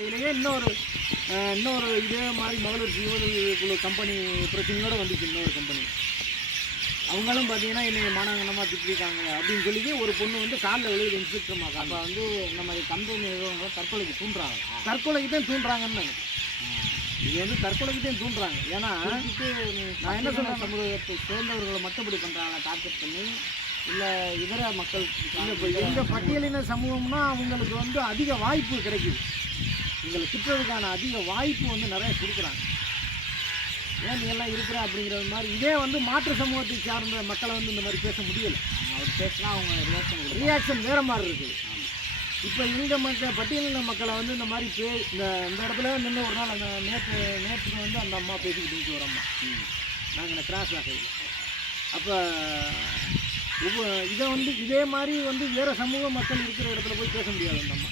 இதுலேயே இன்னொரு இன்னொரு இதே மாதிரி மகளிர் சுய உதவி குழு கம்பெனி பிரச்சனையோட வந்துச்சு இன்னொரு கம்பெனி அவங்களும் பார்த்தீங்கன்னா என்னை மானங்கனமாக திட்டிருக்காங்க அப்படின்னு சொல்லி ஒரு பொண்ணு வந்து காலில் விழுது இன்ஸ்பெக்டர் அப்போ வந்து இந்த மாதிரி கம்பெனி நிறுவனங்களை தற்கொலைக்கு தூண்டுறாங்களா தற்கொலைக்கு தான் தூண்டுறாங்கன்னு. இது வந்து தற்கொலைக்கு தான் தூண்டுறாங்க. ஏன்னா நான் என்ன சொல்கிறேன் சமூகத்தை சேர்ந்தவர்களை மட்டும் இப்படி பண்ணுறாங்களா டார்கெட் பண்ணி இல்லை இதர மக்கள் இல்லை இப்போ எங்கள் பட்டியலின சமூகம்னா அவங்களுக்கு வந்து அதிக வாய்ப்பு கிடைக்குது. எங்களை திட்டுறதுக்கான அதிக வாய்ப்பு வந்து நிறைய கொடுக்குறாங்க. ஏன் நீ எல்லாம் இருக்கிற அப்படிங்கிறது மாதிரி இதே வந்து மாற்று சமூகத்தை சார்ந்த மக்களை வந்து இந்த மாதிரி பேச முடியல. அவர் பேசினா அவங்க ரியாக்ஷன் ரியாக்ஷன் வேறு மாதிரி இருக்குது இப்போ இந்த மக்கள் பட்டியலின மக்களை வந்து இந்த மாதிரி பே இந்த இந்த இடத்துல நின்று ஒரு நாள் அந்த நேற்று நேற்றுக்கு வந்து அந்த அம்மா பேசிக்கிட்டு ஒரு அம்மா. நாங்கள் கிராஸ் ஆகையில் அப்போ இதை வந்து இதே மாதிரி வந்து வேறு சமூக மக்கள் இருக்கிற இடத்துல போய் பேச முடியாது அந்த அம்மா.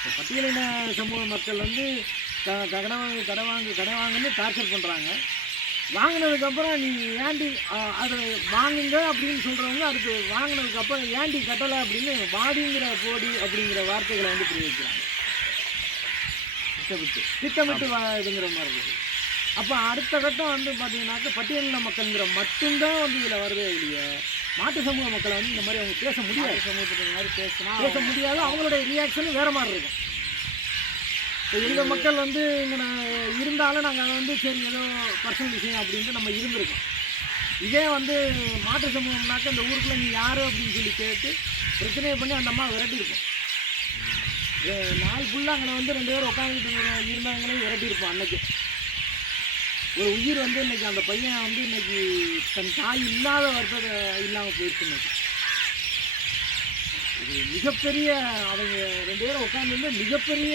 இப்போ பட்டியலின சமூக மக்கள் வந்து க கடை வாங்கு கடை வாங்கு கடை வாங்குன்னு டார்ச்சர் பண்ணுறாங்க வாங்கினதுக்கப்புறம் நீ ஏண்டி அதை வாங்குங்க அப்படின்னு சொல்கிறவங்க அதுக்கு வாங்கினதுக்கப்புறம் ஏண்டி கட்டலை அப்படின்னு வாடிங்கிற போடி அப்படிங்கிற வார்த்தைகளை வந்து பிரயோகிக்கிறாங்க. திட்டமிட்டு திட்டமிட்டு வா- இதுங்கிற மாதிரி இருக்குது அப்போ அடுத்த கட்டம் வந்து பார்த்தீங்கன்னாக்க பட்டியலின மக்கள்ங்கிற மட்டும்தான் வந்து இதில் வருதே இல்லையே. மாட்டு சமூக மக்களை வந்து இந்த மாதிரி அவங்க பேச முடியாது. சமூகத்துக்கு மாதிரி பேசினா பேச முடியாது. அவங்களுடைய ரியாக்ஷனும் வேறு மாதிரி இருக்கும். இப்போ எங்கள் மக்கள் வந்து இங்கே இருந்தாலும் நாங்கள் வந்து சரி ஏதோ பர்சனல் விஷயம் அப்படின்ட்டு நம்ம இருந்திருக்கோம். இதே வந்து மாட்டு சமூகம்னாக்க இந்த ஊருக்குள்ள நீ யார் அப்படின்னு சொல்லி கேட்டு பிரச்சனையை பண்ணி அந்த அம்மா விரட்டியிருப்போம். நாள் ஃபுல்லாக அங்கே வந்து ரெண்டு பேரும் உட்காந்துட்டு இருந்தவங்களையும் விரட்டியிருப்போம் அன்னைக்கு. ஒரு உயிர் வந்து இன்னைக்கு அந்த பையன் வந்து இன்னைக்கு தன் தாய் இல்லாத வருத்தத்தை இல்லாமல் போயிருக்கு இது மிகப்பெரிய அவங்க ரெண்டு பேரும் உட்காந்துருந்து மிகப்பெரிய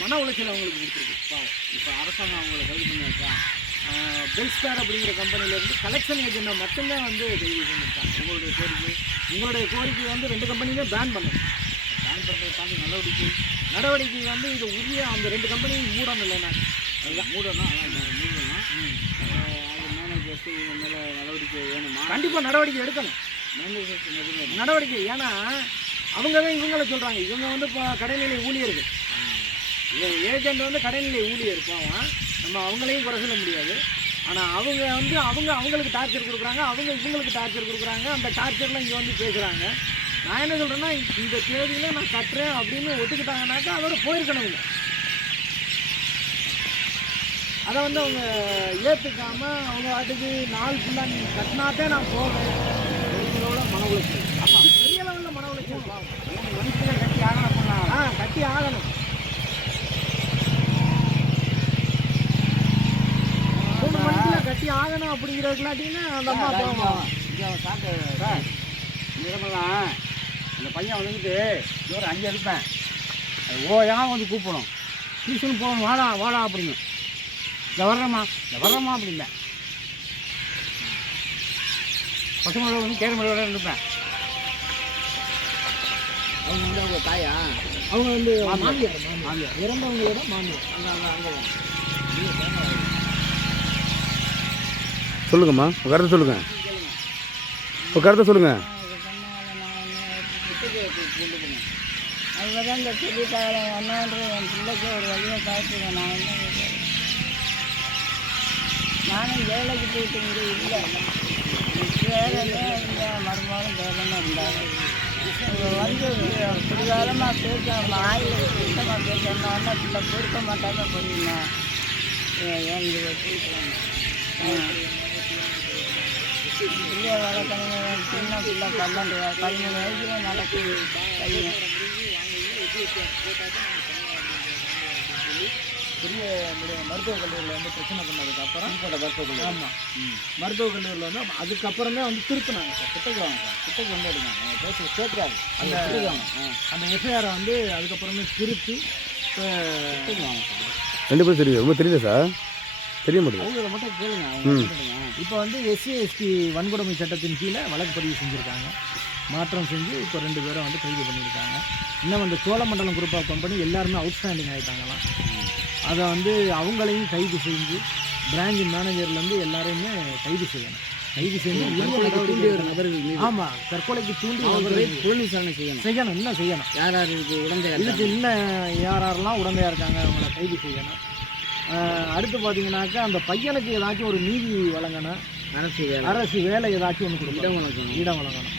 மன உளைச்சல் அவங்களுக்கு கொடுத்துருக்கு. இப்போ அரசாங்கம் அவங்களை கைது பண்ணியிருக்கா பெல்ஸ்டார் அப்படிங்கிற கம்பெனிலேருந்து கலெக்ஷன் ஏஜென்ட்டை மட்டும்தான் வந்து கைது பண்ணியிருக்காங்க. உங்களுடைய கோரிக்கை? உங்களுடைய கோரிக்கை வந்து ரெண்டு கம்பெனியுமே பேன் பண்ணணும். பேன் பண்ணுறது தாண்டி நடவடிக்கை. நடவடிக்கை வந்து இது உரிய அந்த ரெண்டு கம்பெனியும் மூடணும் இல்லைன்னா. அதுதான் மூடணும் அதான் மூடணும் அது மேனேஜர்ஸ் இவங்க மேலே நடவடிக்கை வேணுமா? கண்டிப்பாக நடவடிக்கை எடுக்கணும். நடவடிக்கை ஏன்னா அவங்க தான் இவங்களை சொல்கிறாங்க இவங்க வந்து இப்போ கடைநிலை ஊழியர்கள். இவங்க ஏஜென்ட் வந்து கடைநிலை ஊழியர் பாவம். நம்ம அவங்களையும் குறை சொல்ல முடியாது. ஆனால் அவங்க வந்து அவங்க அவங்களுக்கு டார்ச்சர் கொடுக்குறாங்க அவங்க இவங்களுக்கு டார்ச்சர் கொடுக்குறாங்க அந்த டார்ச்சர்லாம் இங்கே வந்து பேசுகிறாங்க நான் என்ன சொல்கிறேன்னா இந்த தேதியில் நான் கட்டுறேன் அப்படின்னு ஒத்துக்கிட்டாங்கனாக்கா அதோட போயிருக்கணும் அதை வந்து அவங்க ஏற்றுக்காம அவங்க வாட்டுக்கு நாள் ஃபுல்லாக நீ கட்டினாத்தே நான் போவேன். அப்படிங்கிறதோட மன உளைச்சல். அப்போ பெரிய லெவலில் மன. மூணு மனுஷங்களை கட்டி ஆகணும் ஆ கட்டி ஆகணும். மூணு மணிக்குள்ள கட்டி ஆகணும் அப்படிங்கிறதுலாட்டிங்கன்னா அந்த அம்மா. பாவம் இங்கே சாப்பிட்டு சார் அந்த பையன் வந்துட்டு ஒரு அங்கே இருப்பேன் ஓயாம வந்து கூப்பிடும் டியூஷன் போகணும். வாடா வாடா அப்படிங்க இந்த வர்றேம்மா இந்த வர்றேம்மா அப்படிம்பேன் பசங்களோட வந்து கேரமலோட இருப்பேன் அவங்க வந்து அவங்க தாயா? அவங்க வந்து மாமியார். மாமியார். இறந்தவங்களோட மாமியார். அங்கே அங்கே அங்கே. சொல்லுங்கம்மா. உங்கள் கருத்தை சொல்லுங்கள் உங்கள் கருத்தை சொல்லுங்கள் அவங்க தான் இந்த சொல்லிட்டாங்க என்னன்ற என் பிள்ளைக்கு ஒரு வழியை காட்டுங்க. நான் என்ன? நானும் வேலைக்கு போயிட்டு இங்கே இல்லை. வேலையே இந்த மருமகளும் வேலைன்னு இருந்தாங்க. வந்து பிடிக்காலமாக பேச ஆயில் சுத்தமாக பேசணுன்னா பிள்ளை பொறுக்க மாட்டாங்க கொஞ்சம் ஏன் பிள்ளைய வளர்க்கணும் சின்ன பிள்ளை பன்னெண்டு வய- பதிமூணு வயசுல நடக்குது பையன். பெரிய நம்முடைய மருத்துவக் கல்லூரியில் வந்து பிரச்சனை பண்ணதுக்கப்புறம் போட்ட பர்பக்குள்ள ஆமாம் மருத்துவக் கல்லூரியில் வந்து அதுக்கப்புறமே வந்து திருத்தினாங்க சார். குட்டைக்கு வாங்க சார். குட்டைக்கு வந்து எடுங்க அவங்க பேச கேட்காது அந்த அந்த எஃப்ஐஆரை வந்து அதுக்கப்புறமே திருத்தி ரெண்டு பேரும் தெரியுது. ரொம்ப தெரியல சார்? தெரிய மாட்டேங்குது. அவங்கள மட்டும். கேளுங்க. இப்போ வந்து எஸ்சி எஸ்டி வன்கொடுமை சட்டத்தின் கீழே வழக்கு பதிவு செஞ்சுருக்காங்க. மாற்றம் செஞ்சு இப்போ ரெண்டு பேரும் வந்து கைது பண்ணியிருக்காங்க. இன்னும் அந்த சோழமண்டலம் குரூப் ஆஃப் கம்பெனி எல்லாருமே அவுட்ஸ்டாண்டிங் ஆகிட்டாங்களாம் அதை வந்து அவங்களையும் கைது செஞ்சு பிரான்ச் மேனேஜர்லேருந்து எல்லாரையுமே கைது செய்யணும். கைது செஞ்சு நபர்கள் மீது. ஆமா தற்கொலைக்கு தூண்டி அவர்களை நபர்கள் புலன் விசாரணை செய்யணும். செய்யணும் இன்னும் செய்யணும். யார் யார் இதுக்கு உடந்தையா இதுக்கு? இன்னும் யார் யாரெல்லாம் உடந்தையா இருக்காங்க அவங்கள கைது செய்யணும். அடுத்து பார்த்தீங்கன்னாக்கா அந்த பையனுக்கு ஏதாச்சும் ஒரு நீதி வழங்கணும். அரசு வேலை. அரசு வேலை ஏதாச்சும் ஒன்று கொடுக்கணும். இடம் வழங்கணும். இடம் வழங்கணும்.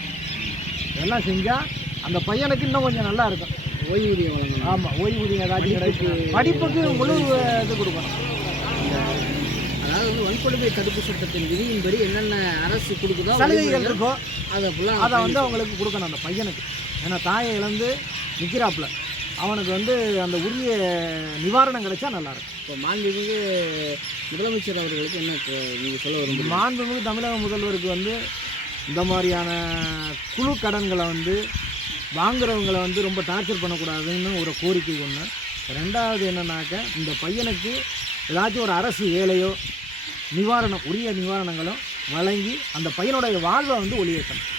இதெல்லாம் செஞ்சால் அந்த பையனுக்கு இன்னும் கொஞ்சம் நல்லா இருக்கும். ஓய்வூதியம் வழங்கணும். ஆமாம் ஓய்வூதியம் ஏதாச்சும் கிடைச்சு படிப்புக்கு முழு இது கொடுக்கணும். அதாவது வந்து வன்கொடுமை தடுப்பு சட்டத்தின் விதியின்படி என்னென்ன அரசு கொடுக்குதோ சலுகைகள் இருக்கோ அதை ஃபுல்லாக அதை வந்து அவங்களுக்கு கொடுக்கணும் அந்த பையனுக்கு. ஏன்னா தாயை இழந்து நிற்கிறாப்புல அவனுக்கு வந்து அந்த உரிய நிவாரணம் கிடைச்சா நல்லா இருக்கும் இப்போ மாண்புமிகு முதலமைச்சர் அவர்களுக்கு என்ன நீங்கள் சொல்ல விரும்புகிறீங்க மாண்புமிகு தமிழக முதல்வருக்கு வந்து இந்த மாதிரியான குழு கடன்களை வந்து வாங்குறவங்களை வந்து ரொம்ப டார்ச்சர் பண்ணக்கூடாதுன்னு ஒரு கோரிக்கை ஒன்று ரெண்டாவது என்னன்னாக்க இந்த பையனுக்கு ஏதாச்சும் ஒரு அரசு வேலையோ நிவாரணம் உரிய நிவாரணங்களும் வழங்கி அந்த பையனுடைய வாழ்வை வந்து ஒளியேற்றணும்.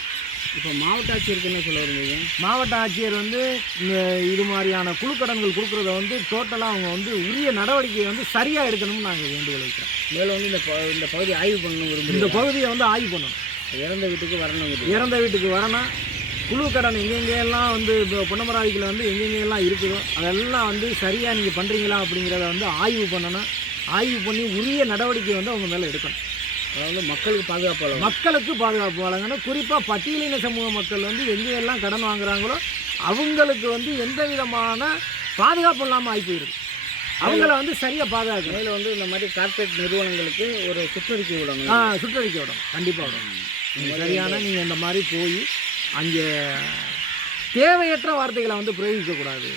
இப்போ மாவட்ட ஆட்சியருக்கு என்ன சொல்ல விரும்புகிறீங்க மாவட்ட ஆட்சியர் வந்து இந்த இது மாதிரியான குழு கடன்கள் கொடுக்குறத வந்து டோட்டலாக அவங்க வந்து உரிய நடவடிக்கையை வந்து சரியாக எடுக்கணும்னு நாங்கள் வேண்டுகோள் வைக்கிறோம். மேலும் வந்து இந்த இந்த பகுதி ஆய்வு பண்ணணும் இந்த பகுதியை வந்து ஆய்வு பண்ணணும். இறந்த வீட்டுக்கு வரணும் இறந்த வீட்டுக்கு வரணும். குழு கடன் எங்கெங்கெல்லாம் வந்து இப்போ பொன்னமராதிக்கில் வந்து எங்கெங்கெல்லாம் இருக்குதோ அதெல்லாம் வந்து சரியாக நீங்கள் பண்ணுறீங்களா அப்படிங்கிறத வந்து ஆய்வு பண்ணணும். ஆய்வு பண்ணி உரிய நடவடிக்கை வந்து அவங்க மேலே எடுக்கணும். அதாவது மக்களுக்கு பாதுகாப்பு வழங்கணும். மக்களுக்கு பாதுகாப்பு வழங்கணும். குறிப்பாக பட்டியலின சமூக மக்கள் வந்து எங்கெல்லாம் கடன் வாங்குறாங்களோ அவங்களுக்கு வந்து எந்த விதமான பாதுகாப்பு இல்லாமல் ஆகி போயிருக்கு அவங்கள வந்து சரியாக பாதுகாக்கணும். மேலும் வந்து இந்த மாதிரி கார்ப்பரேட் நிறுவனங்களுக்கு ஒரு சுற்றறிக்கை விடணும். ஆ சுற்றறிக்கை விடணும். கண்டிப்பாக விடணும். சரியான நீங்கள் இந்த மாதிரி போய் அங்கே தேவையற்ற வார்த்தைகளை வந்து பிரயோகிக்கக்கூடாது.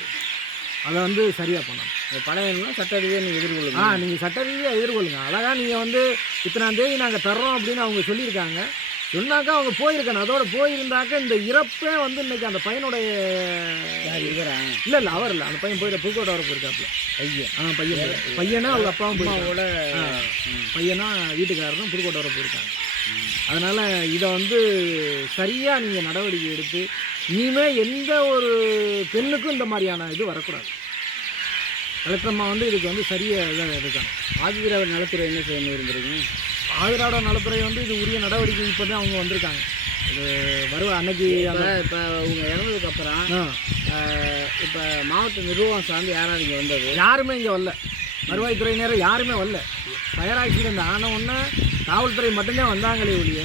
அதை வந்து சரியாக பண்ணணும். படம் வேணும்னா சட்ட ரீதியாக நீங்கள் ஆ எதிர்கொள்ளுங்க நீங்கள் சட்ட ரீதியாக எதிர்கொள்ளுங்க. அழகாக நீங்கள் வந்து இத்தனாம் தேதி நாங்கள் தர்றோம் அப்படின்னு அவங்க சொல்லியிருக்காங்க. சொன்னாக்கா அவங்க போயிருக்கணும். அதோட போயிருந்தாக்க இந்த இறப்பே வந்து இன்னைக்கு அந்த பையனுடைய இவரா இல்லை இல்லை அவர் இல்லை. அந்த பையன் போயிட புதுக்கோட்டை வர போயிருக்காப்புல ஐயா ஆ பையன் போய்- பையனா அவங்க அப்பாவும் அம்மாவோட ஆ. பையனா வீட்டுக்காரரும் புதுக்கோட்டை வர போயிருக்காங்க. அதனால் இதை வந்து சரியாக நீங்கள் நடவடிக்கை எடுத்து இனிமேல் எந்த ஒரு பெண்ணுக்கும் இந்த மாதிரியான இது வரக்கூடாது. கலெக்டர்மா வந்து இதுக்கு வந்து சரியாக இதாக எடுக்கணும். ஆதிதிராவிட நலத்துறை என்ன செய்யணும் விரும்புகிறீங்க ஆதிராட நலத்துறை வந்து இது உரிய நடவடிக்கை இப்போ தான் அவங்க வந்திருக்காங்க. இது வருவ அன்னைக்கு இப்போ இப்போ உங்க இறந்ததுக்கு அப்புறம் ஆ, இப்போ மாவட்ட நிர்வாகம் சார்ந்து யாராவது இங்கே வந்தது? யாருமே இங்கே வரல. வருவாய்த்துறையினர் யாருமே வரல. ஃபயர் ஆக்சிடென்ட் ஆன காவல்துறை மட்டும்தான் வந்தாங்களே ஒழிய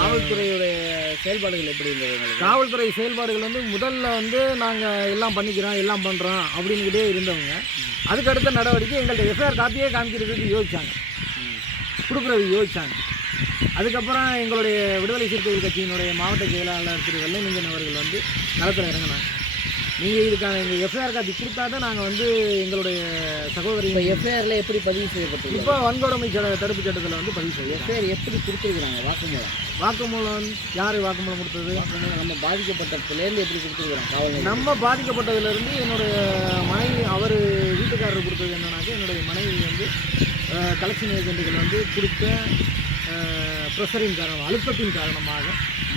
காவல்துறையுடைய செயல்பாடுகள் எப்படி இருந்தது காவல்துறை செயல்பாடுகள் வந்து முதல்ல வந்து நாங்கள் எல்லாம் பண்ணிக்கிறோம் எல்லாம் பண்ணுறோம் அப்படின்னுக்கிட்டே இருந்தவங்க. அதுக்கு அடுத்த நடவடிக்கை எங்கள்கிட்ட எஃப்ஐஆர் காப்பியே காமிக்கிறதுக்கு யோசிச்சாங்க. கொடுக்குறதுக்கு யோசிச்சாங்க. அதுக்கப்புறம் எங்களுடைய விடுதலை சிறுத்தைகள் கட்சியினுடைய மாவட்ட செயலாளர் திரு வெள்ளைநெஞ்சன் அவர்கள் வந்து களத்தில் இறங்கினாங்க. நீங்கள் இதுக்கான எங்கள் எஃப்ஐஆர் காப்பி கொடுத்தா தான் நாங்கள் வந்து எங்களுடைய சகோதரி இப்போ எஃப்ஐஆரில் எப்படி பதிவு செய்யப்பட்டது? இப்போ வன்கொடுமை சட்ட தடுப்பு சட்டத்தில் வந்து பதிவு செய்ய எஃப்ஐஆர் எப்படி கொடுத்துருக்குறாங்க? வாக்குமூலம். வாக்குமூலம் யார் வாக்குமூலம் கொடுத்தது? நம்ம பாதிக்கப்பட்டதுலேருந்து எப்படி கொடுத்துருக்குறாங்க நிலையம் நம்ம பாதிக்கப்பட்டதுலேருந்து என்னுடைய மனைவி அவர் வீட்டுக்காரர் கொடுத்தது என்னன்னாக்க என்னுடைய மனைவி வந்து கலெக்ஷன் ஏஜென்ட்டுகள் வந்து கொடுத்த ப்ரெஷரின் காரணம் அழுத்தத்தின் காரணமாக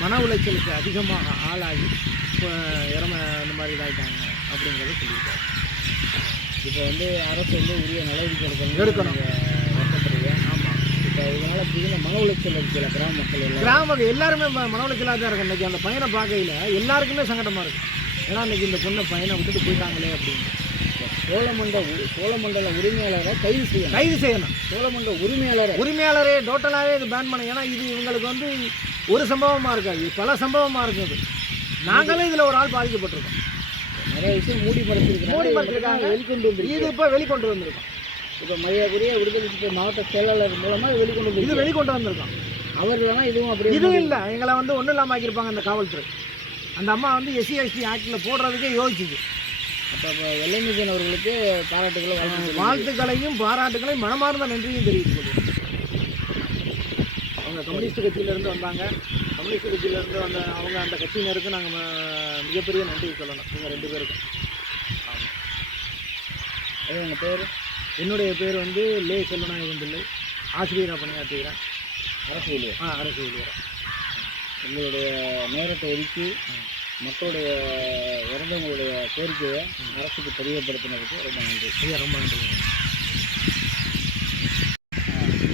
மன உளைச்சலுக்கு அதிகமாக ஆளாகி இறம இந்த மாதிரி இதாகிட்டாங்க அப்படிங்கிறத சொல்லியிருக்காரு. இப்போ வந்து அரசு வந்து உரிய நடவடிக்கை எடுக்கணும். எடுக்கணும். ஆமாம் இப்போ இதனால் திடீர்னு மன உளைச்சல் இருக்குல்ல கிராம மக்கள் கிராம எல்லாருமே மன உளைச்சலாக தான் இருக்கு இன்றைக்கி அந்த பையனை பார்க்கையில் எல்லாருக்குமே சங்கடமாக இருக்குது ஏன்னா இன்றைக்கி இந்த பொண்ணை பையனை விட்டுட்டு போயிட்டாங்களே அப்படின்னு. சோழமண்ட சோழமண்டல உரிமையாளரை கைது செய்யணும். கைது செய்யணும். சோழமண்ட உரிமையாளரை. உரிமையாளரே டோட்டலாகவே இது பேன் பண்ண ஏன்னா இது இவங்களுக்கு வந்து ஒரு சம்பவமாக இருக்காது. பல சம்பவமாக இருக்குது நாங்களும் இதில் ஒரு ஆள் பாதிக்கப்பட்டிருக்கோம். நிறைய விஷயம் மூடி மறைச்சிருக்காங்க மூடி மறைச்சிருக்காங்க. வெளிக்கொண்டு வந்து இது இப்போ வெளிக்கொண்டு வந்திருக்கோம். இப்போ மரியாதைக்குரிய விடுதலை மாவட்ட செயலாளர் மூலமா இது வெளிக்கொண்டு இது வந்து வெளிக்கொண்டு வந்திருக்கோம். அவர் இல்லைனா இதுவும் அப்படியே இதுவும் இல்லை. எங்களை வந்து ஒன்றும் இல்லாமல் ஆக்கியிருப்பாங்க அந்த காவல்துறை. அந்த அம்மா வந்து எஸ்சி எஸ்டி ஆக்டில் போடுறதுக்கே யோசிச்சுது. அப்போ வெள்ளைமிசன் அவர்களுக்கு பாராட்டுகளை வாழ்த்து வாழ்த்துக்களையும் பாராட்டுகளையும் மனமார்ந்த நன்றியும் தெரிவித்துக் கொள்கிறேன். அவங்க கம்யூனிஸ்ட் கட்சியிலேருந்து வந்தாங்க. கம்யூனிஸ்ட் வந்த அவங்க அந்த கட்சியினருக்கு நாங்கள் மிகப்பெரிய நன்றி சொல்லணும். இவங்க ரெண்டு பேருக்கும். அது உங்கள் பேர்? என்னுடைய பேர் வந்து லே செல்வநாயகம் பிள்ளை. ஆசிரியராக பணியாற்றுகிறேன் அரசு ஊழியர். ஆ அரசு ஊழியர். உங்களுடைய நேரத்தை ஒதுக்கி மக்களுடைய இறந்தவங்களுடைய கோரிக்கையை அரசுக்கு தெரியப்படுத்தினதுக்கு ரொம்ப நன்றி. ஐயா ரொம்ப நன்றி.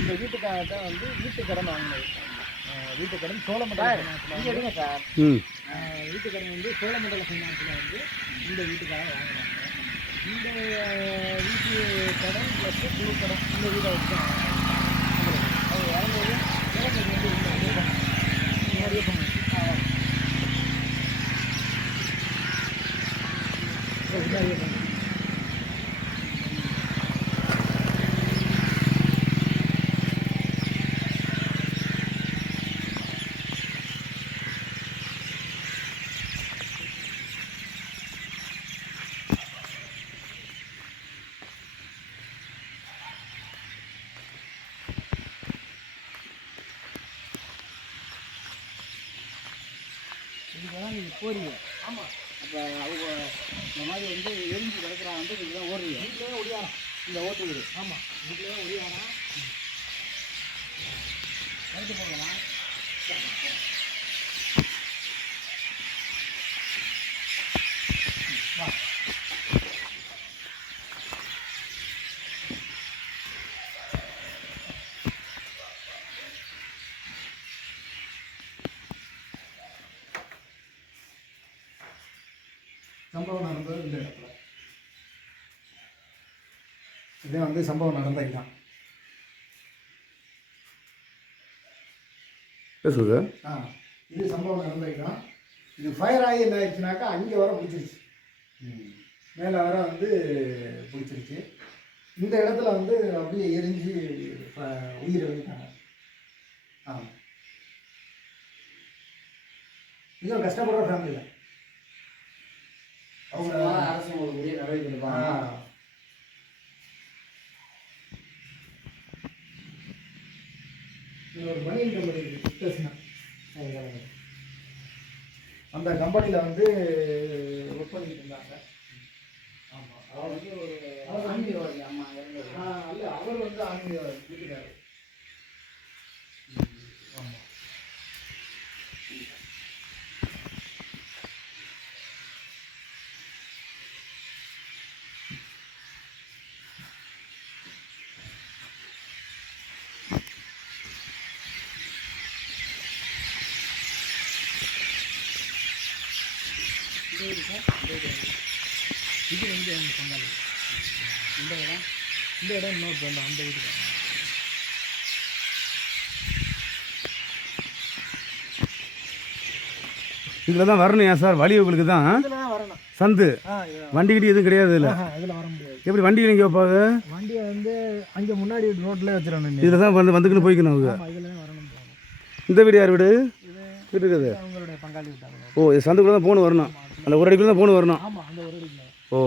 இந்த வீட்டுக்காக தான் வந்து வீட்டு கடன் வாங்கினது. வீட்டுக்கடன் சோழமண்டல ஃபைனான்ஸில் இங்கே எடுங்க சார். ம். வீட்டுக்கடன் வந்து சோழமண்டல ஃபைனான்ஸில் வந்து இந்த வீட்டுக்காக வாங்கினாங்க இந்த வீட்டு கடன் ப்ளஸ் குழு கடன் இந்த வீடை வச்சு. அவங்க வாங்கும்போது இறந்தது வந்து இந்த ஐயப்பன் இந்த ஐயப்பன் வச்சு. போறீங்க ஆமாம் அப்போ அவங்க இந்த மாதிரி வந்து எரிஞ்சு கிடக்குறாங்க வந்து இதுதான் ஓடுறீங்க வீட்டிலே ஒடியாரம் இந்த ஓட்டு வீடு. ஆமாம் வீட்டிலே ஒடியாரம் எடுத்து போகலாம் சம்பவம் நடந்தது இந்த இடத்துல இதே வந்து சம்பவம் நடந்த இடம் பேசுங்க ஆ இது சம்பவம் நடந்த இடம் இது ஃபயர் ஆகி என்ன ஆயிடுச்சுனாக்கா அங்கே வர பிடிச்சிருச்சு மேலே வர வந்து பிடிச்சிருச்சு இந்த இடத்துல வந்து அப்படியே எரிஞ்சு உயிரை வெளியிட்டாங்க ஆ. இன்னும் கஷ்டப்படுற ஃபேமிலி தான். அவங்க அரசு உரிய. இது ஒரு பனியன் கம்பெனி கிருஷ்ணா அந்த கம்பெனியில் வந்து ஒர்க் பண்ணிக்கிட்டு இருந்தாங்க. ஆமாம் அவர் வந்து ஒரு ஆன்மீகவாதி அம்மா இறந்தது. ஆ, இல்ல அவர் வந்து ஆன்மீக வீட்டுக்காரர். இந்த இடம் இன்னொரு வேண்டாம் அந்த வீட்டுக்கு இதில் தான் வரணும் சார்? வழி உங்களுக்கு தான்? சந்து. வண்டி கிட்டி எதுவும் கிடையாது இல்லை இதில் வர முடியாது. எப்படி வண்டி நீங்கள் வைப்பாங்க? வண்டியை வந்து அங்கே முன்னாடி ரோட்டில் வச்சிடணும் இதில் தான் வந்து வந்துக்குன்னு போய்க்கணும் அவங்க. இந்த வீடு யார் வீடு? வீடு இருக்குது ஓ இது சந்துக்குள்ளே தான் போகணும் வரணும். அந்த ஒரு அடிக்குள்ளே தான் போகணும் வரணும். ஓ.